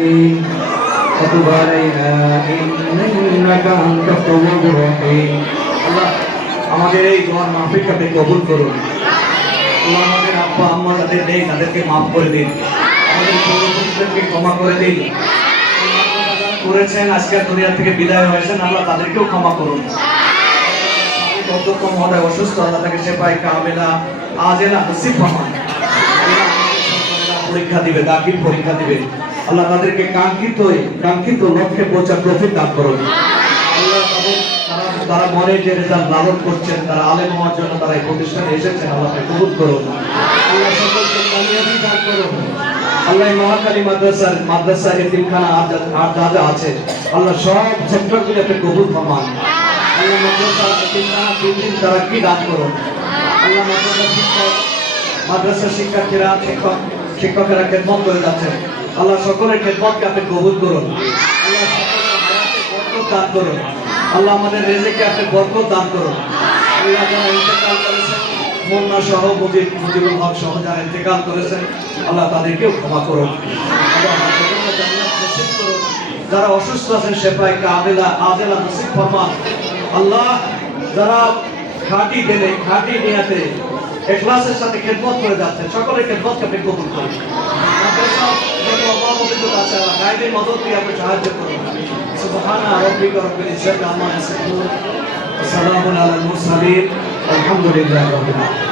الرجيم وتب علينا إنك أنت التواب الرحيم আল্লাহ আমাদের এই দোয়ার মাহফিলকে আপনি কবুল করুন। আল্লাহ আমাদের আব্বা আম্মা যাদের নেই তাদেরকে মাফ করে দিন, আমাদের পূর্বপুরুষদেরকে ক্ষমা করে দিন। করেছেন আজকে দুনিয়া থেকে বিদায় হয়েছেন, আল্লাহ তাদেরকেও ক্ষমা করুন। কতক্ষণ মনে অসুস্থ, আল্লাহ তাকে সেপাই কামেলা আজেলা নসিব ফরমান। পরীক্ষা দিবে, দাখিল পরীক্ষা দিবে, আল্লাহ তাদেরকে কাঙ্ক্ষিত লক্ষ্যে পৌঁছার তৌফিক দান করুন। আল্লাহ তারা মনে যে রেজাল্ট লালন করছেন, তারা আলেম হওয়ার জন্য তারা এই প্রতিষ্ঠানে এসেছেন, আল্লাহ কবুল করুন। আল্লাহ সকলকে কামিয়াবি দান করুন। আল্লাহ মহাকালী মাদ্রাসা এতিমখানা আর যা যা আছে আল্লাহ সব সেক্টরগুলোতে কবুল ফরমান। আল্লাহ মাদ্রাসা এতিমখানা দিন তারা কি দান করুন। আল্লাহ মাদ্রাসা শিক্ষার্থীরা শিক্ষকেরা খেদমত করে যাচ্ছেন, আল্লাহ সকলের খেদমতকে আপনি কবুল করুন। আল্লাহ সকলের হায়াতে বরকত দান করুন। আল্লাহ আমাদের রিজিকে আপনি বরকত দান করুন। আল্লাহ যারা ইন্তেকাল করেছেন, মোন্না সহ মুজিবুল হক সহ যারা ইন্তেকাল করেছেন, আল্লাহ তাদেরকেও ক্ষমা করুন। আল্লাহ জান্নাত নসিব করুন। যারা অসুস্থ আছেন সেপাই আজেলা নসিব ফরমান। আল্লাহ যারা খাঁটি দিলে খাঁটি নিয়াতে ইখলাসের সাথে খেদমত করে যাচ্ছেন, সকলের খেদমতকে আপনি কবুল করুন। মাদ্রাসা যত অভাবগ্রস্ত আছে আল্লাহ গায়েবের মদদ দিয়ে আপনি সাহায্য করুন। সুবহানা রাব্বিকা রাব্বিল ইজ্জাতি আম্মা ইয়াসিফুন ওয়া সালামুন আলাল মুরসালিন আলহামদুলিল্লাহি রাব্বিল আলামিন।